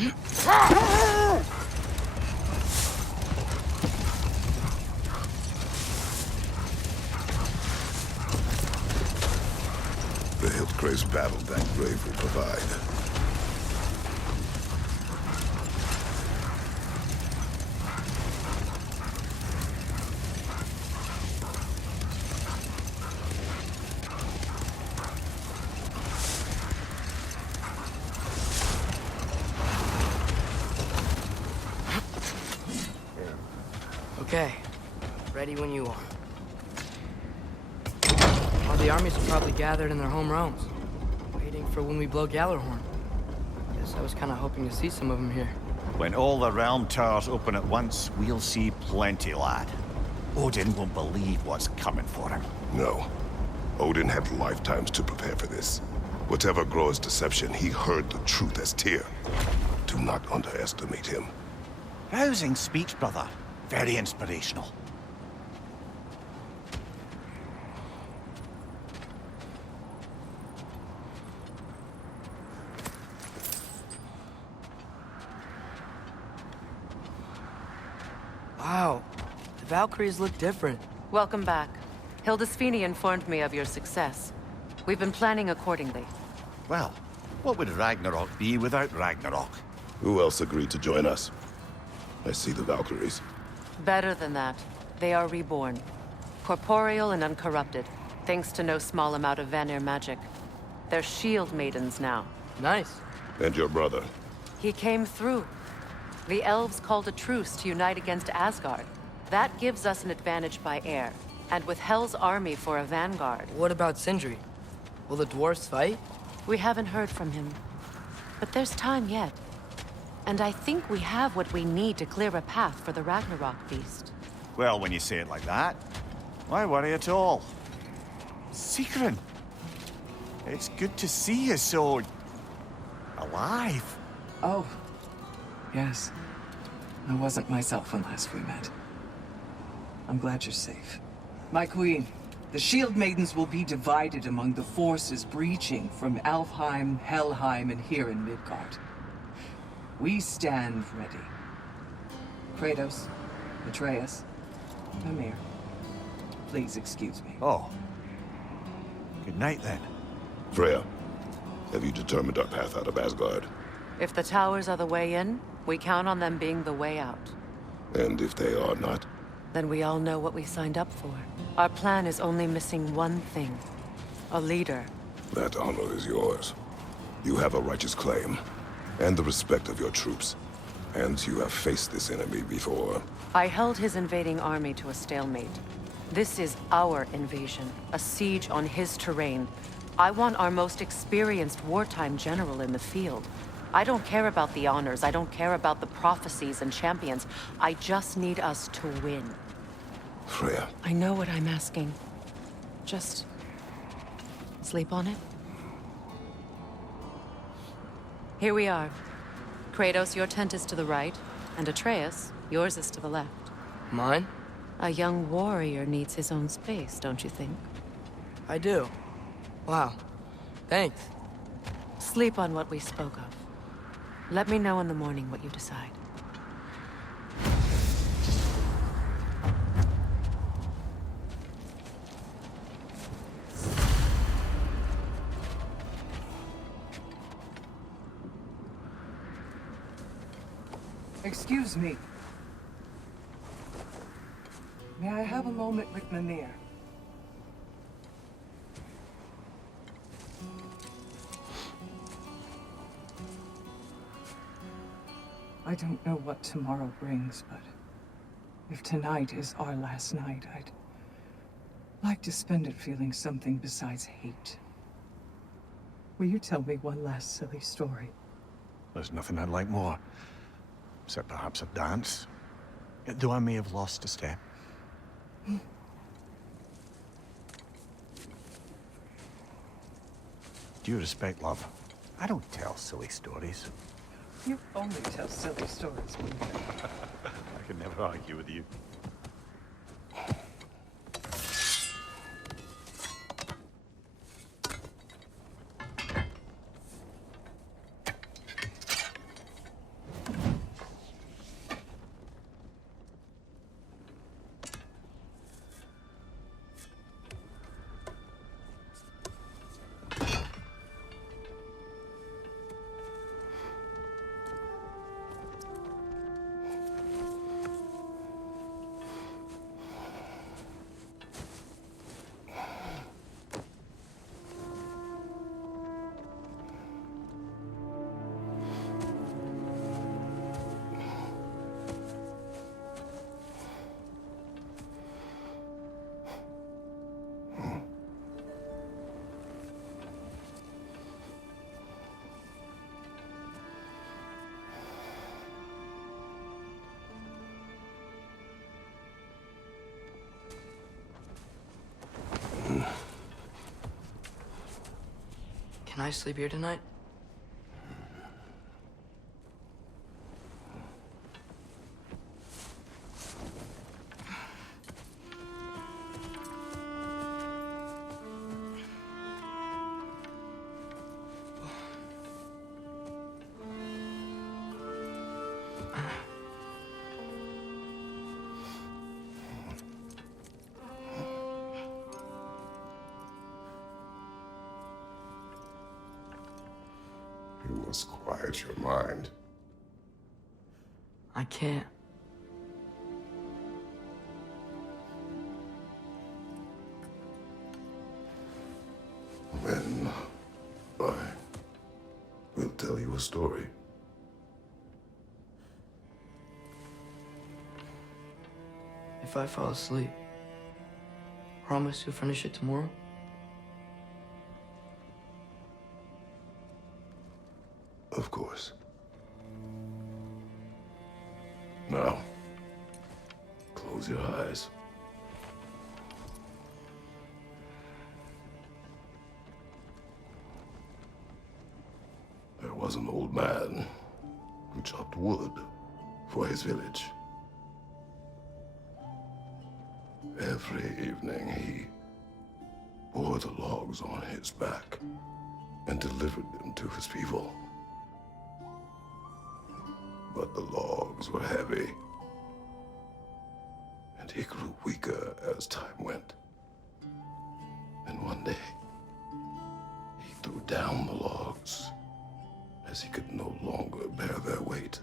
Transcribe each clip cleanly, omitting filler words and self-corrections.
The Hillcrave's battle that grave will provide. Okay. Ready when you are. All the armies are probably gathered in their home realms, waiting for when we blow Gallarhorn. Guess I was kind of hoping to see some of them here. When all the realm towers open at once, we'll see plenty, lad. Odin won't believe what's coming for him. No. Odin had lifetimes to prepare for this. Whatever Groa's deception, he heard the truth as Tyr. Do not underestimate him. Rousing speech, brother. Very inspirational. Wow. The Valkyries look different. Welcome back. Hildisfini informed me of your success. We've been planning accordingly. Well, what would Ragnarok be without Ragnarok? Who else agreed to join us? I see the Valkyries. Better than that. They are reborn. Corporeal and uncorrupted, thanks to no small amount of Vanir magic. They're shield maidens now. Nice. And your brother? He came through. The elves called a truce to unite against Asgard. That gives us an advantage by air, and with Hel's army for a vanguard. What about Sindri? Will the dwarves fight? We haven't heard from him. But there's time yet. And I think we have what we need to clear a path for the Ragnarok beast. Well, when you say it like that, why worry at all? Sigrun! It's good to see you so... alive. Oh. Yes. I wasn't myself when last we met. I'm glad you're safe. My queen, the Shield Maidens will be divided among the forces breaching from Alfheim, Helheim, and here in Midgard. We stand ready. Kratos, Atreus, Mimir, please excuse me. Oh. Good night, then. Freya, have you determined our path out of Asgard? If the towers are the way in, we count on them being the way out. And if they are not? Then we all know what we signed up for. Our plan is only missing one thing. A leader. That honor is yours. You have a righteous claim, and the respect of your troops. And you have faced this enemy before. I held his invading army to a stalemate. This is our invasion, a siege on his terrain. I want our most experienced wartime general in the field. I don't care about the honors, I don't care about the prophecies and champions. I just need us to win. Freya. I know what I'm asking. Just... sleep on it? Here we are. Kratos, your tent is to the right, and Atreus, yours is to the left. Mine? A young warrior needs his own space, don't you think? I do. Wow. Thanks. Sleep on what we spoke of. Let me know in the morning what you decide. Excuse me. May I have a moment with Mimir? I don't know what tomorrow brings, but if tonight is our last night, I'd like to spend it feeling something besides hate. Will you tell me one last silly story? There's nothing I'd like more. Except perhaps a dance. Though I may have lost a step. Due respect, love, I don't tell silly stories. You only tell silly stories, Mimir. I can never argue with you. Can I sleep here tonight? You must quiet your mind. I can't. Then I will tell you a story. If I fall asleep, promise you'll finish it tomorrow? Of course. Now, close your eyes. There was an old man who chopped wood for his village. Every evening he bore the logs on his back and delivered them to his people. But the logs were heavy, and he grew weaker as time went. And one day, he threw down the logs as he could no longer bear their weight.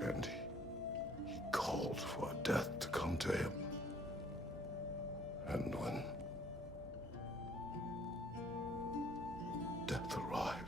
And he called for death to come to him. And when death arrived,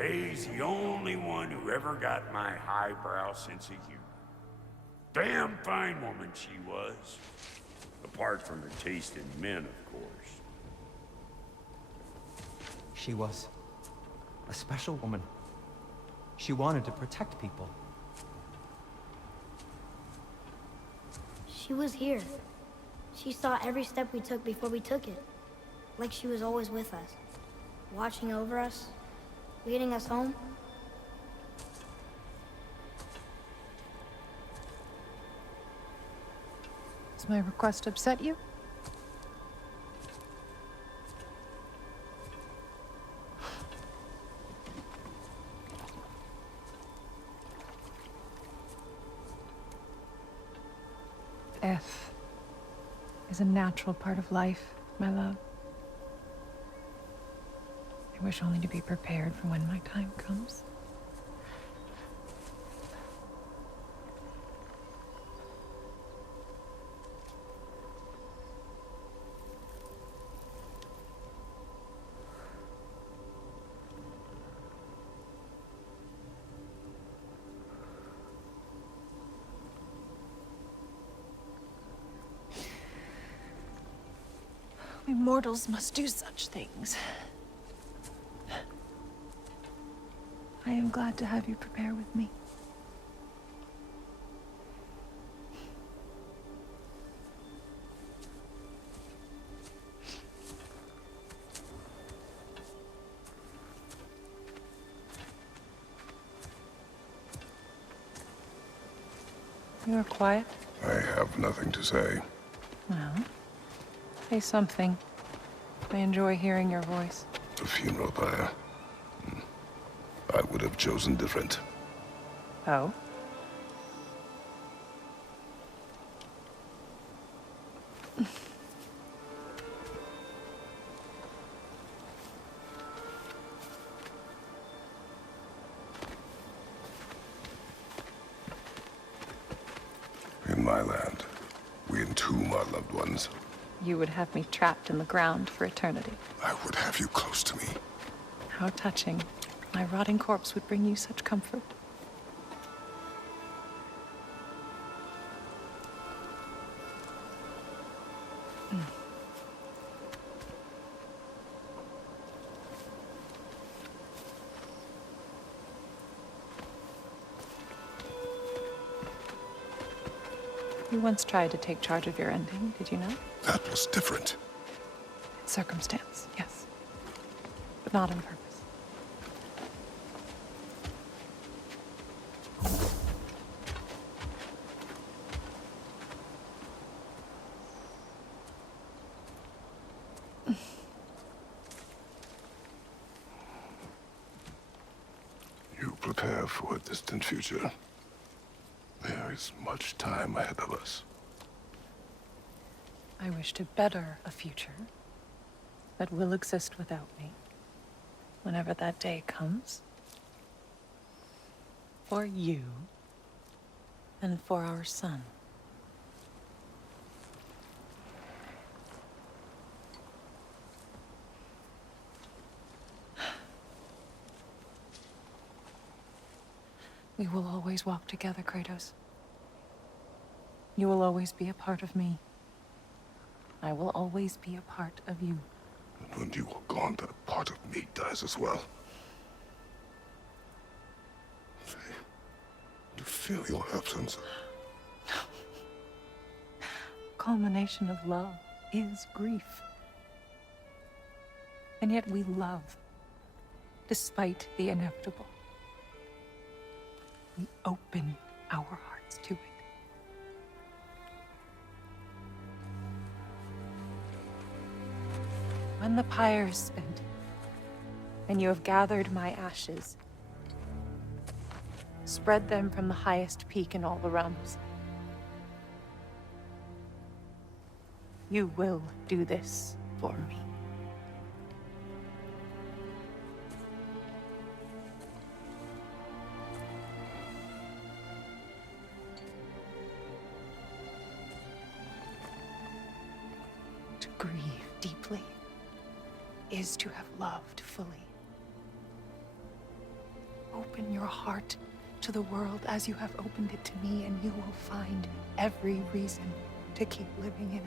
He's the only one who ever got my highbrow sense of humor. Damn fine woman she was. Apart from her taste in men, of course. She was a special woman. She wanted to protect people. She was here. She saw every step we took before we took it. Like she was always with us. Watching over us. Leading us home. Does my request upset you? Death is a natural part of life, my love. I wish only to be prepared for when my time comes. We mortals must do such things. I am glad to have you prepare with me. You are quiet. I have nothing to say. Well, say something. I enjoy hearing your voice. The funeral pyre. I would have chosen different. Oh? In my land, we entomb our loved ones. You would have me trapped in the ground for eternity. I would have you close to me. How touching. My rotting corpse would bring you such comfort. You once tried to take charge of your ending, did you not? That was different. Circumstance, yes. But not on purpose. You prepare for a distant future. There is much time ahead of us. I wish to better a future that will exist without me, whenever that day comes. For you, and for our son. We will always walk together, Kratos. You will always be a part of me. I will always be a part of you. And when you are gone, that part of me dies as well. To feel your absence. Culmination of love is grief. And yet we love, despite the inevitable. We open our hearts to it. When the pyre is spent, and you have gathered my ashes, spread them from the highest peak in all the realms. You will do this for me. To grieve deeply is to have loved fully. Open your heart to the world as you have opened it to me, and you will find every reason to keep living in it.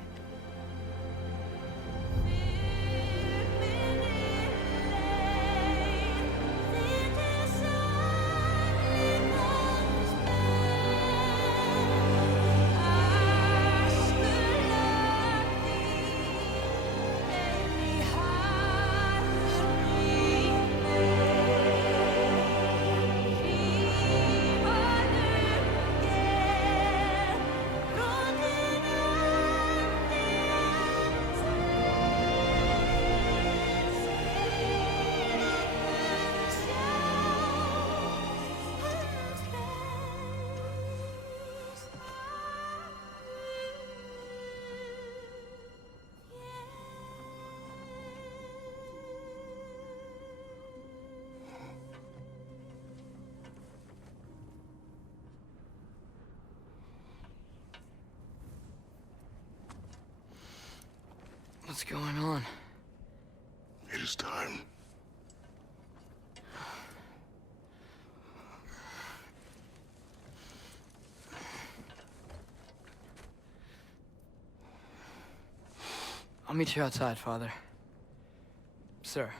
What's going on? It is time. I'll meet you outside, Father. Sir.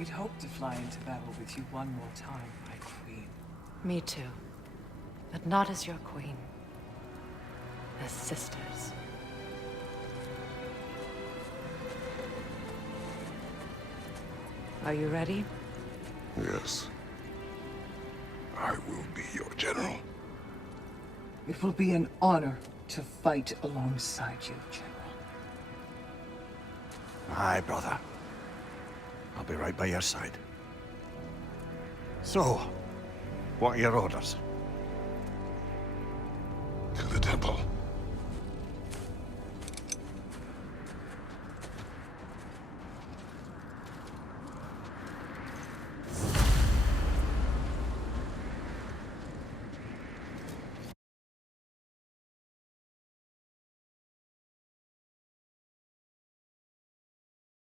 We'd hoped to fly into battle with you one more time, my queen. Me too. But not as your queen. As sisters. Are you ready? Yes. I will be your general. It will be an honor to fight alongside you, General. Aye, brother. I'll be right by your side. So, what are your orders? To the temple.